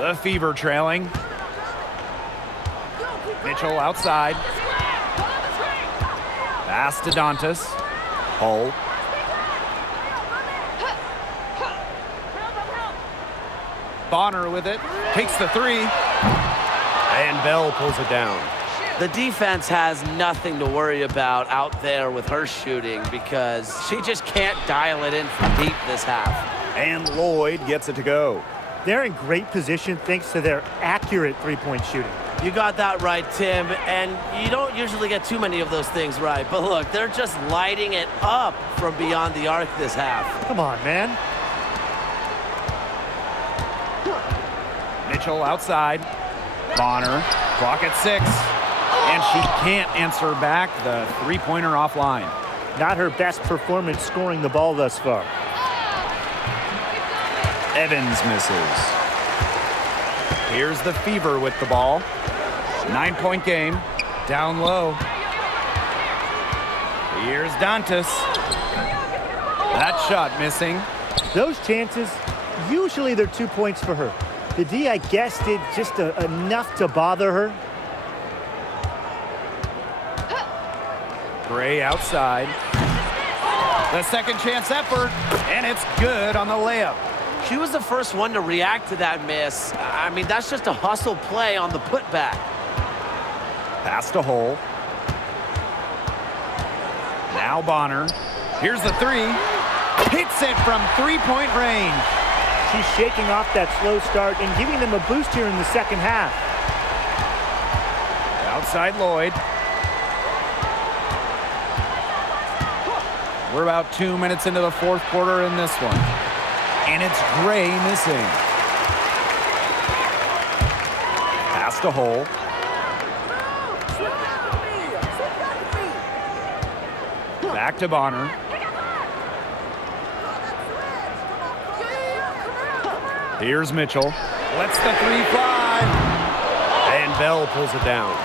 The Fever trailing. Mitchell outside. Pass to Dantas. Hull. Bonner with it. Takes the three. And Bell pulls it down. The defense has nothing to worry about out there with her shooting because she just can't dial it in from deep this half. And Lloyd gets it to go. They're in great position thanks to their accurate three-point shooting. You got that right, Tim, and you don't usually get too many of those things right. But look, they're just lighting it up from beyond the arc this half. Come on, man. Mitchell outside. Bonner, clock at 6. And she can't answer back the three-pointer offline. Not her best performance scoring the ball thus far. Evans misses. Here's the Fever with the ball. 9-point game. Down low. Here's Dantas. That shot missing. Those chances, usually they're 2 points for her. The D, I guess, did just enough to bother her. Gray outside. The second chance effort, and it's good on the layup. She was the first one to react to that miss. I mean, that's just a hustle play on the putback. Pass to Hull. Now Bonner. Here's the three. Hits it from three-point range. She's shaking off that slow start and giving them a boost here in the second half. Outside Lloyd. We're about 2 minutes into the fourth quarter in this one. And it's Gray missing. Pass to Hull. Back to Bonner. Here's Mitchell. Lets the three fly. And Bell pulls it down.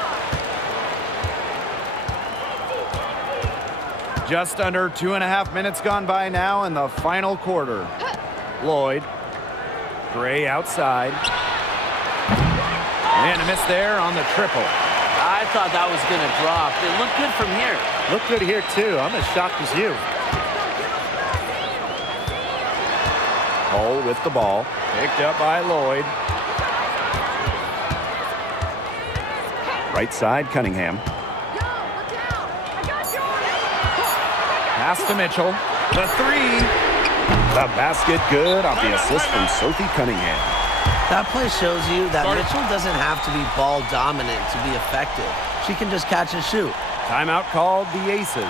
Just under 2.5 minutes gone by now in the final quarter. Lloyd. Gray outside. And a miss there on the triple. I thought that was going to drop. It looked good from here. Looked good here, too. I'm as shocked as you. Hull with the ball. Picked up by Lloyd. Right side, Cunningham. Pass to Mitchell. The three. The basket good off the assist from Sophie Cunningham. That play shows you that Mitchell doesn't have to be ball dominant to be effective. She can just catch and shoot. Timeout called the Aces.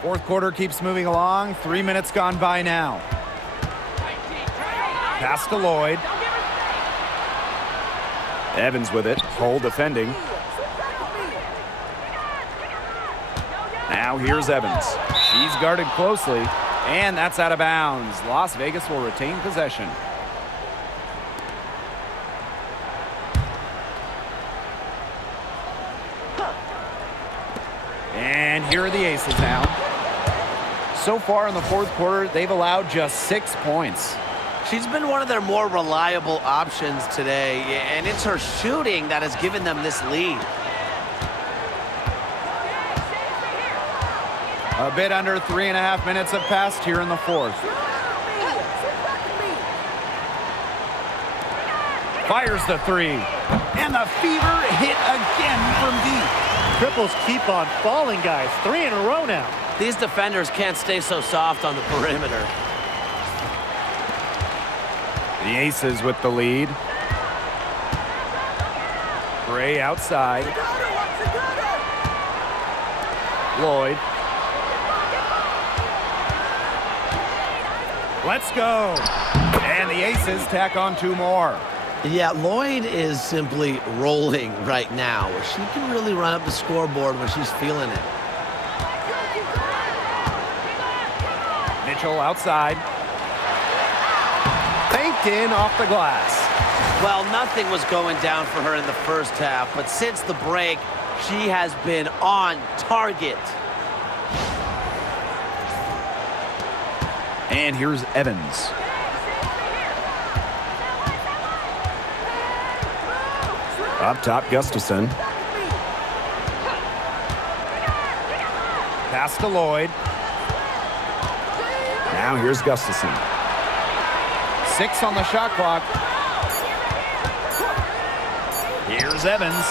Fourth quarter keeps moving along. 3 minutes gone by now. Pass to Lloyd. Evans with it. Hull defending. Now here's Evans. She's guarded closely, and that's out of bounds. Las Vegas will retain possession. And here are the Aces now. So far in the fourth quarter, they've allowed just 6 points. She's been one of their more reliable options today, and it's her shooting that has given them this lead. A bit under 3.5 minutes have passed here in the fourth. Fires the three. And the fever hit again from deep. Triples keep on falling, guys. 3 in a row now. These defenders can't stay so soft on the perimeter. The Aces with the lead. Gray outside. Lloyd. Let's go. And the Aces tack on 2 more. Yeah, Lloyd is simply rolling right now. She can really run up the scoreboard when she's feeling it. Mitchell outside. Banked in off the glass. Well, nothing was going down for her in the first half, but since the break, she has been on target. And here's Evans. Up top, Gustafson. Pass to Lloyd. Now here's Gustafson. 6 on the shot clock. Here's Evans.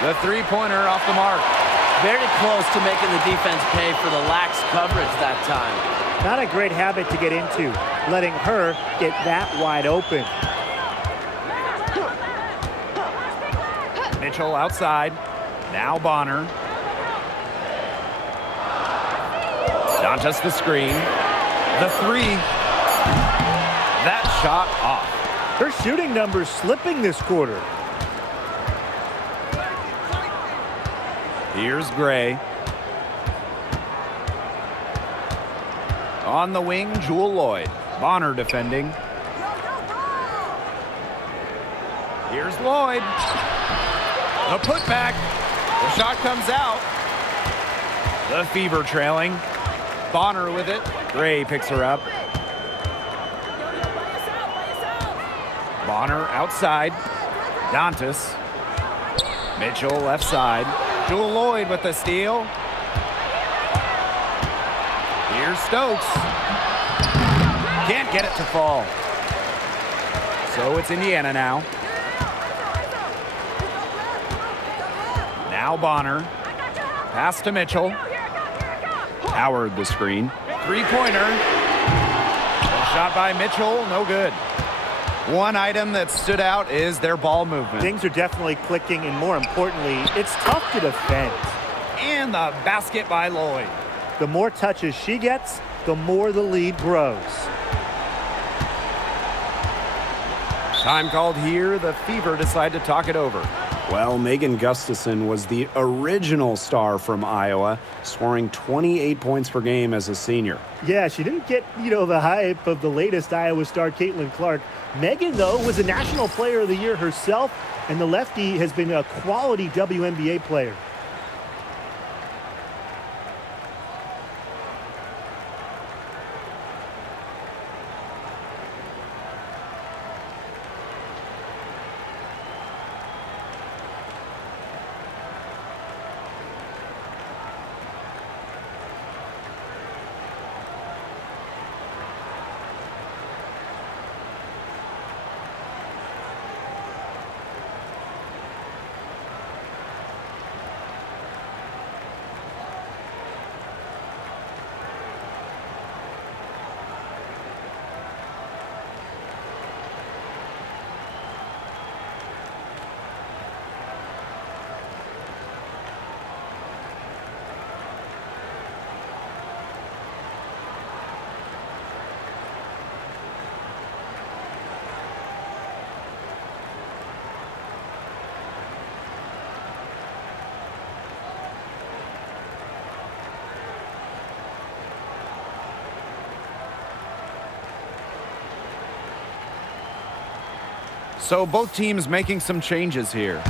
The three-pointer off the mark. Very close to making the defense pay for the lax coverage that time. Not a great habit to get into, letting her get that wide open. Mitchell outside. Now Bonner. Dantas the screen. The three. That shot off. Her shooting numbers slipping this quarter. Here's Gray. On the wing, Jewel Lloyd. Bonner defending. Here's Lloyd. The putback. The shot comes out. The Fever trailing. Bonner with it. Gray picks her up. Bonner outside. Dantas. Mitchell left side. Jewel Lloyd with the steal. Here's Stokes. Can't get it to fall. So it's Indiana now. Now Bonner. Pass to Mitchell. Howard the screen. Three-pointer. Shot by Mitchell, no good. One item that stood out is their ball movement. Things are definitely clicking, and more importantly, it's tough to defend. And the basket by Lloyd. The more touches she gets, the more the lead grows. Time called here. The Fever decide to talk it over. Well, Megan Gustafson was the original star from Iowa, scoring 28 points per game as a senior. Yeah, she didn't get, the hype of the latest Iowa star, Caitlin Clark. Megan, though, was a National Player of the Year herself, and the lefty has been a quality WNBA player. So both teams making some changes here.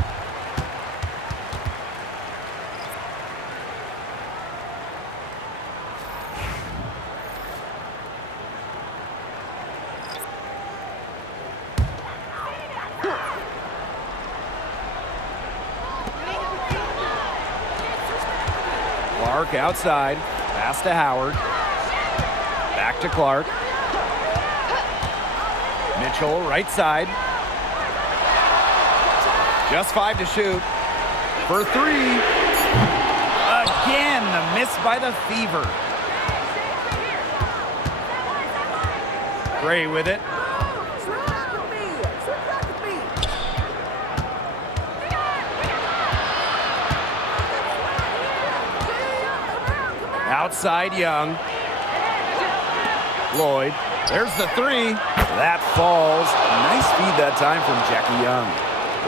Clark outside. Pass to Howard. Back to Clark. Mitchell, right side. Just 5 to shoot. For 3. Again, the miss by the Fever. Gray with it. Outside Young. Lloyd. There's the 3. That falls. Nice feed that time from Jackie Young.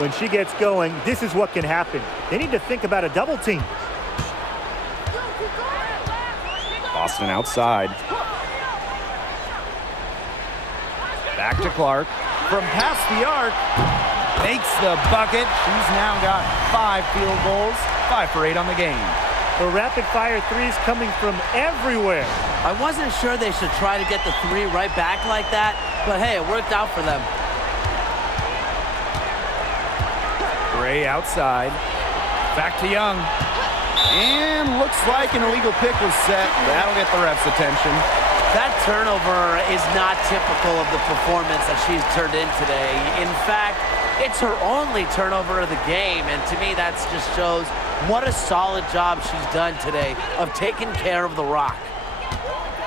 When she gets going, this is what can happen. They need to think about a double team. Boston outside. Back to Clark. From past the arc. Makes the bucket. She's now got 5 field goals. 5 for 8 on the game. The rapid-fire threes coming from everywhere. I wasn't sure they should try to get the 3 right back like that, but hey, it worked out for them. Gray outside. Back to Young. And looks like an illegal pick was set. That'll get the ref's attention. That turnover is not typical of the performance that she's turned in today. In fact, it's her only turnover of the game, and to me that just shows what a solid job she's done today of taking care of the rock.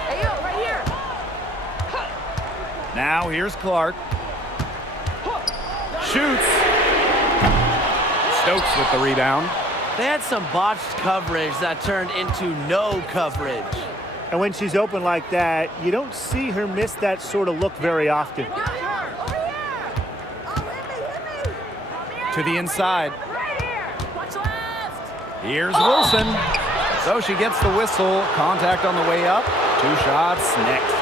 Hey, yo, right here. Now here's Clark. Shoots. Stokes with the rebound. They had some botched coverage that turned into no coverage. And when she's open like that, you don't see her miss that sort of look very often. Over here. Oh, hit me. To the inside. Right here. Watch left. Here's Wilson. So she gets the whistle. Contact on the way up. 2 shots next.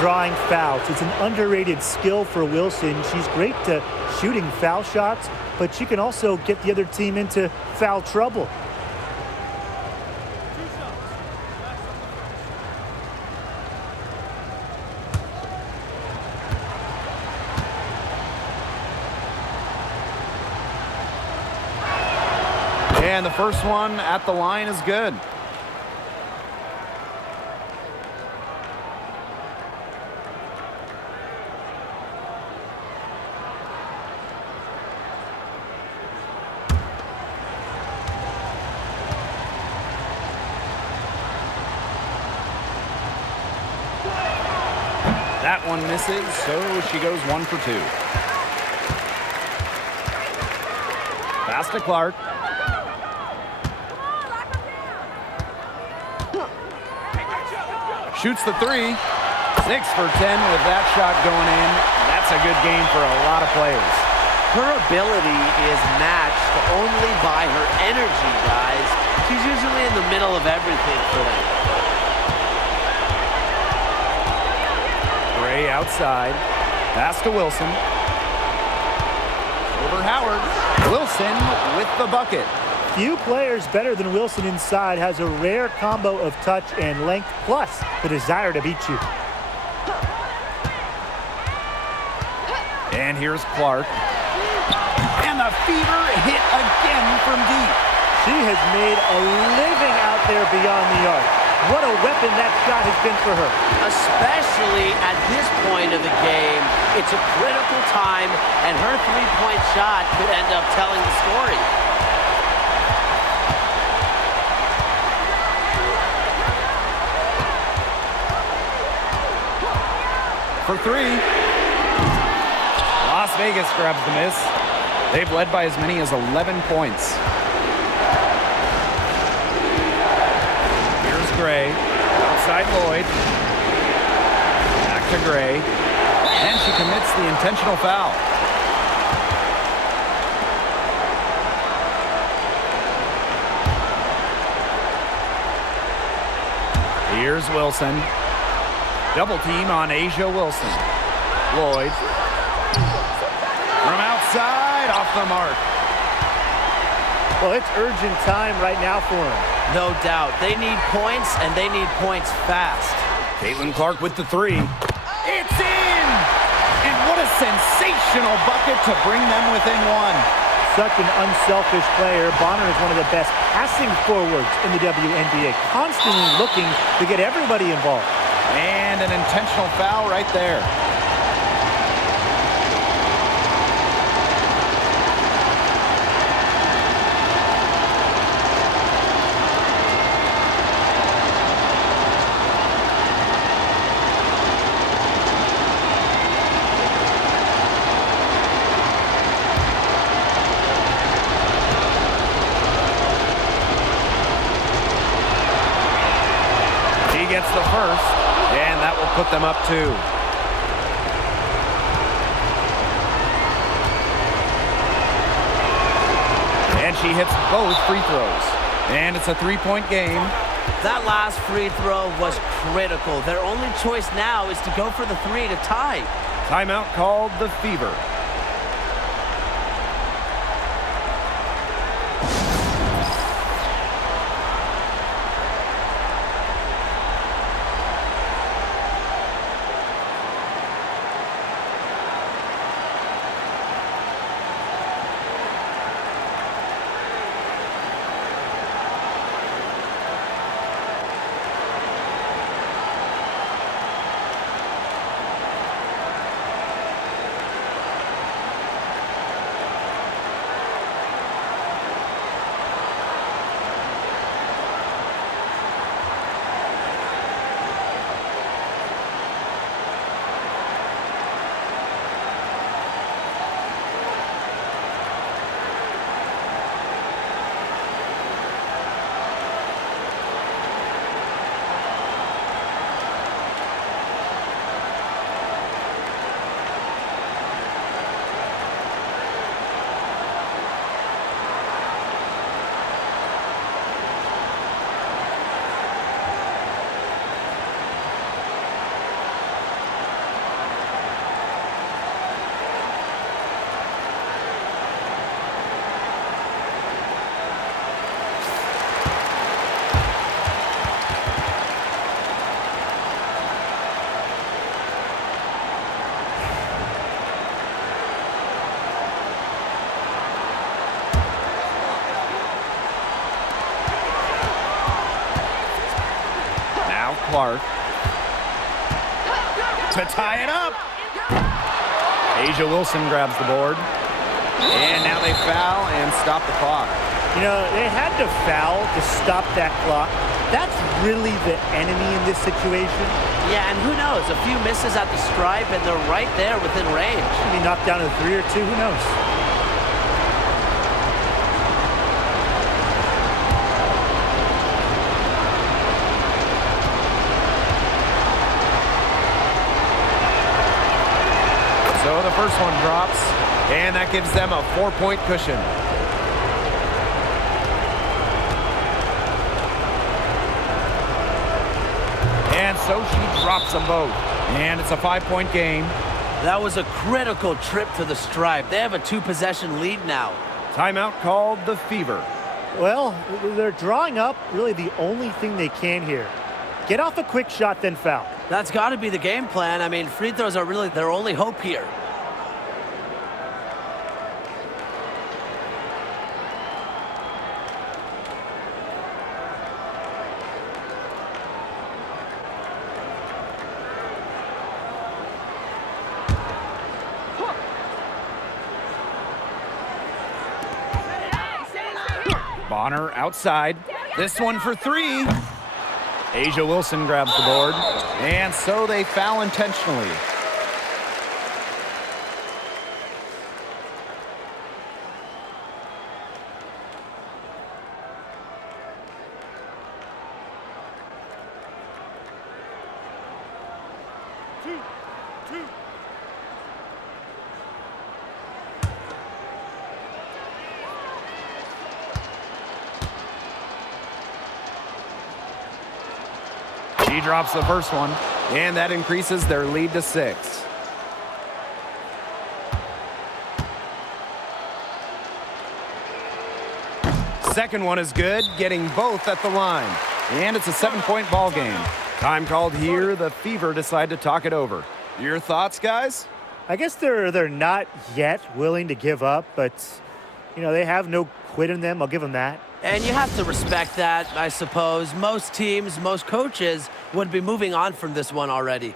Drawing fouls. It's an underrated skill for Wilson. She's great to shooting foul shots, but she can also get the other team into foul trouble. And the first one at the line is good. That one misses, so she goes 1 for 2. Pass to Clark. Shoots the 3. 6 for 10 with that shot going in. That's a good game for a lot of players. Her ability is matched only by her energy, guys. She's usually in the middle of everything for them. Gray outside. Pass to Wilson. Over Howard. Wilson with the bucket. Few players better than Wilson inside, has a rare combo of touch and length, plus the desire to beat you. And here's Clark. And the Fever hit again from deep. She has made a living out there beyond the arc. What a weapon that shot has been for her. Especially at this point of the game, it's a critical time, and her three-point shot could end up telling the story. For 3. Las Vegas grabs the miss. They've led by as many as 11 points. Here's Gray. Outside Lloyd. Back to Gray. And she commits the intentional foul. Here's Wilson. Double team on Asia Wilson. Lloyd. From outside, off the mark. Well, it's urgent time right now for them. No doubt. They need points, and they need points fast. Caitlin Clark with the 3. It's in! And what a sensational bucket to bring them within 1. such an unselfish player. Bonner is one of the best passing forwards in the WNBA, constantly looking to get everybody involved. And an intentional foul right there. Gets the first, and that will put them up 2. And she hits both free throws. And it's a 3-point game. That last free throw was critical. Their only choice now is to go for the 3 to tie. Timeout called the Fever. Clark to tie it up. Asia Wilson grabs the board. And now they foul and stop the clock. You know, they had to foul to stop that clock. That's really the enemy in this situation. Yeah, and who knows? A few misses at the stripe, and they're right there within range. Maybe knocked down to 3 or 2, who knows? So the first one drops, and that gives them a 4-point cushion. And so she drops them both. And it's a 5-point game. That was a critical trip to the stripe. They have a 2-possession lead now. Timeout called the Fever. Well, they're drawing up really the only thing they can here. Get off a quick shot, then foul. That's got to be the game plan. I mean, free throws are really their only hope here. Bonner outside. This one for 3. Asia Wilson grabs the board. And so they foul intentionally. She drops the first one, and that increases their lead to 6. Second one is good, getting both at the line. And it's a 7-point ball game. Time called here. The Fever decide to talk it over. Your thoughts, guys? I guess they're not yet willing to give up, but You know, they have no quit in them. I'll give them that. And you have to respect that, I suppose. Most teams, most coaches would be moving on from this one already.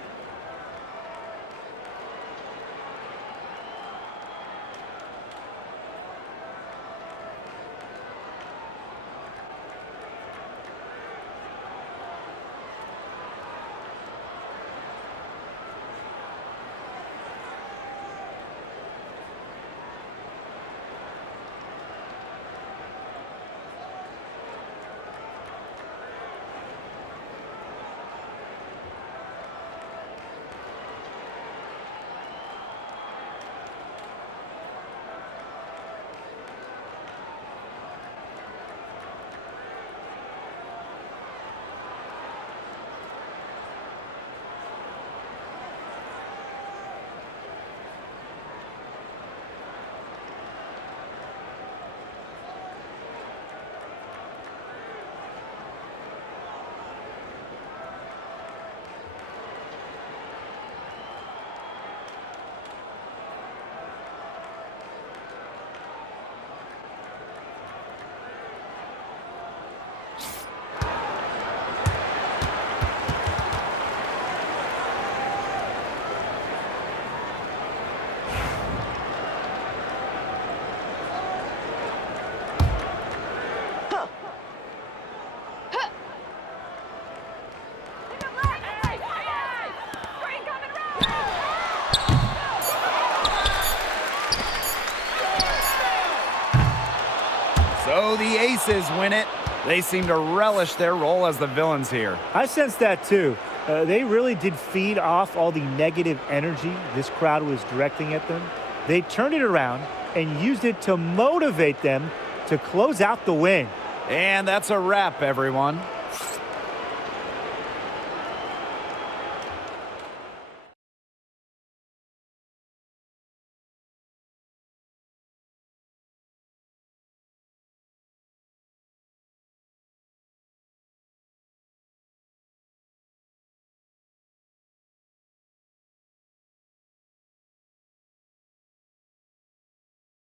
So the Aces win it. They seem to relish their role as the villains here. I sense that too. They really did feed off all the negative energy this crowd was directing at them. They turned it around and used it to motivate them to close out the win. And that's a wrap, everyone.